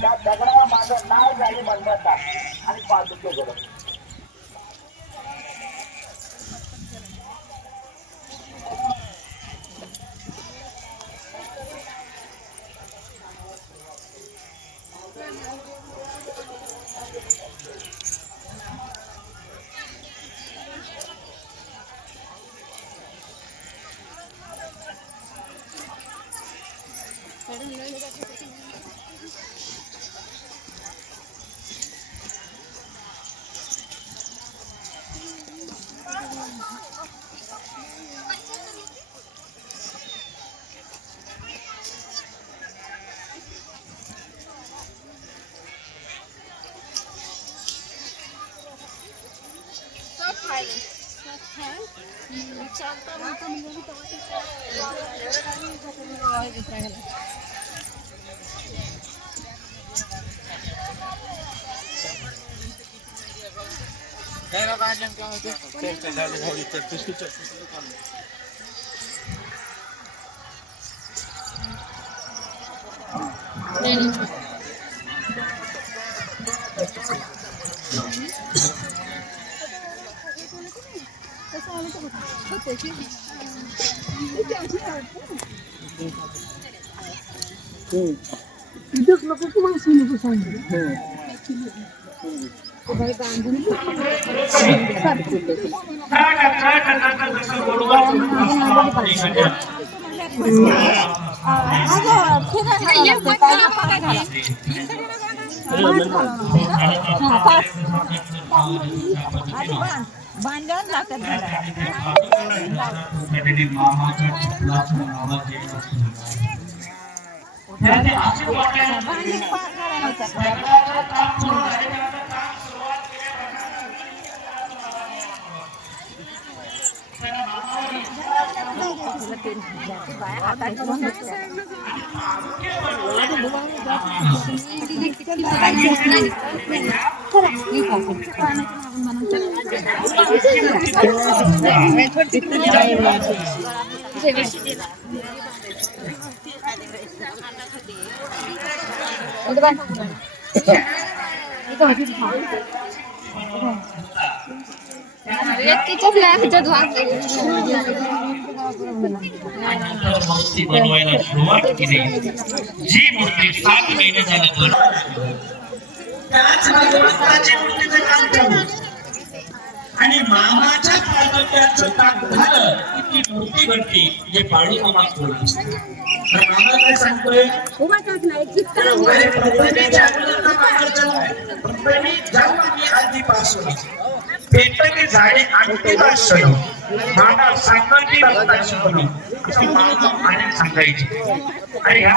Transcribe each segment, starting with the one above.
त्या दगडावर माझं नाव झाली म्हणतात आणि पादुके Merhaba annem kaldı. Teknelerle birlikte kışkı çatısını kaldı. Thank you. Tidak lo व्यक्तीच्या फ्लॅटच्या मूर्ती बनवायला सुरुवात केली जी मूर्ती सात महिने झाल्यावर त्याच भगवंताची मूर्तीचं काम चालू आणि मामाच्या पादुक्याचं काम झालं की ती मूर्ती घडते जे पाळी मामा तर काय सांगतोय? प्रथमेच्या आम्ही आधीपासून पेटके झाडे आणतीपासून मामा असं मामा आणि सांगायचे. आणि ह्या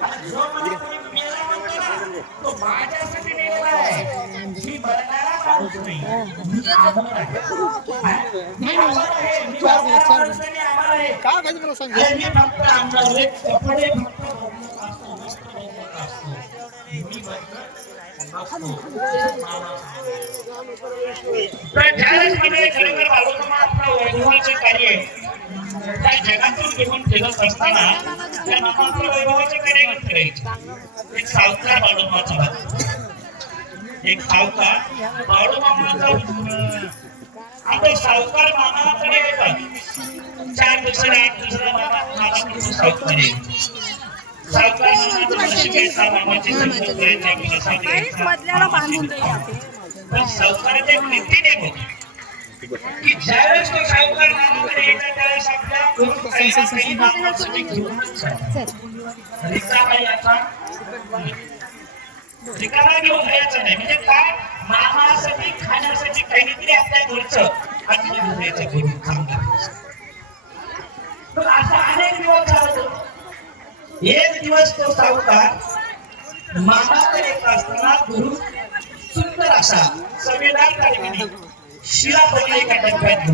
जो मला कोणी मेला म्हणतो ना, तो माझ्यासाठी मेलेला आहे? मी मरणारा माणूस नाही मी अमर आहे मी अमर आहे मी मरणारा माणूस नाही, मी अमर आहे अरे मी फक्त अंगावरचे कपडे फक्त बदलत असतो, वस्त्र बदलत मी बदलत ज्यावेळेस म्हणजे खरोखर बाळूमामा आपलं वैभवाचं कार्य त्या जगातून घेऊन फिरत असताना मामा एक सावकार बाळूमाचा होता. एक सावकार बाळूमामाचा अं, आता सावकार मामाकडे येतात चार दुसरे आठ दुसरा मामा मामाकडे सावकार सावकार मामाचं पण सावकाराच्या नीतीने रिकामा घेऊन नाही म्हणजे काय मामासाठी खाण्यासाठी काहीतरी आपल्या घरचं घेऊन अनेक दिवस चालत एक दिवस तो सावकार मामाकडे एक असताना गुरु सुंदर असा संविधान कारगिरी शिरा बघी एका डब्यात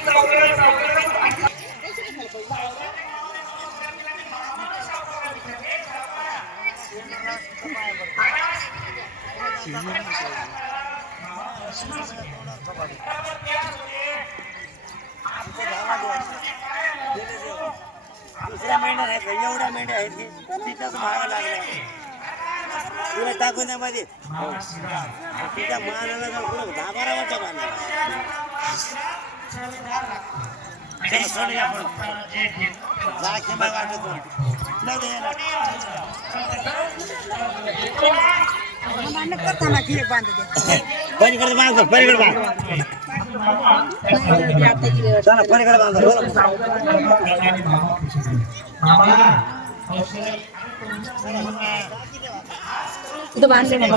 सावकाराला- दुसऱ्या मेंढ्या आहेत का? एवढ्या मेंढ्या आहेत की तिच्याच मागा लागल्या तुला टाकून त्यामध्ये तिच्या मानाला जाऊन कुठं घाबरा वाटतं बांधला चला सोड या पुढं. जा की मग नाही द्यायला पलीकडे बांधतो पलीकडे बांध. चला पलीकडे इथं बांधले नाही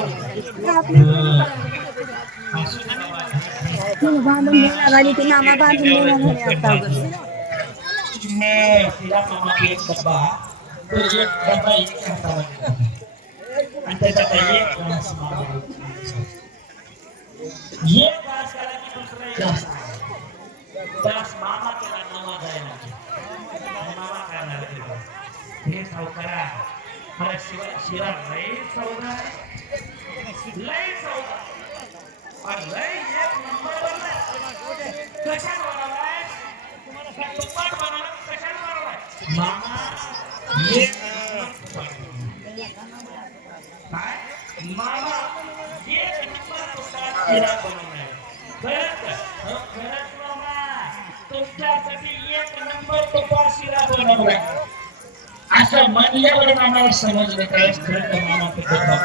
बांधून देणार आणि ते मामा बांधून देणार म्हणे आता. एक मला शिवा शिरा लय चौदा लय चौदा आणि लय एक नंबर. कशात बनवलाय तुपात बनवला कशात बनवलाय मामा एक काय मामा एक नंबर तुपात शिरा बनवलाय असं म्हणल्यावर आम्हाला समजलं काय खरं तर मामा ते डब्बा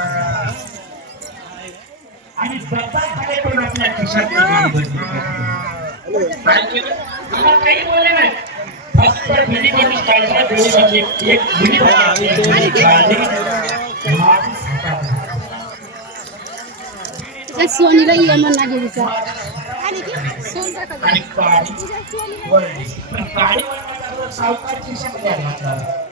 आणि डब्बाकडे पण आपल्या खिशात नाही बदली. काय केलं? आम्हाला काही बोलले नाही फक्त भिडीकडून काढला डोळ्यामध्ये एक भिडी काढली. माझी हातात. सोनीला ये म्हणा गेली आणि काडी वळली. पण काडी वळल्यावर सावकारची शब्द घातला.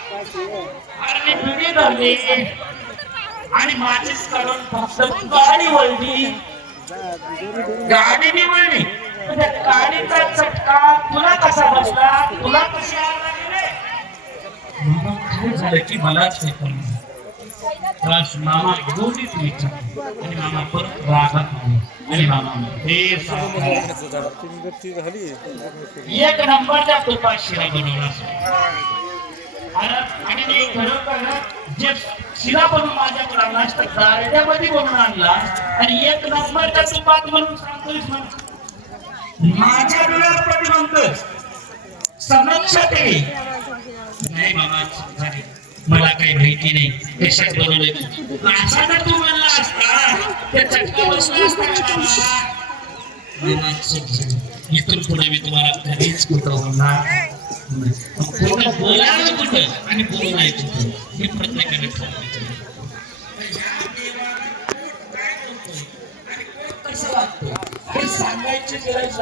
आणि बिडी धरली काढून फक्त गाडी वळली. गाडी निवडली पण त्या चटका तुला कसा बसला? तुला कशी मामा काय झालं की मलाच मामा विचार आणि मामा परत रागात आणि मामा हे एक नंबरच्या तुपात शिरा बनवला आणि खरोखर जे शिरा बनवून माझ्याकडे आणलास तर बनवून आणला आणि एक नंबरच्या तुपात म्हणून सांगतोय माझ्या डोळ्यात पडी म्हणतोस नाही बाबा मला काही माहिती नाही. कशात बनवले असा जर तू म्हणला असता. त्या चटका बसला असता. का इथून पुढे मी तुम्हाला कधीच कुठं होणार नाही. कुठं बोलायला कुठं आणि बोलू नाही कुठं हे प्रत्येकाने ठरवायचं. हे सांगायची गरज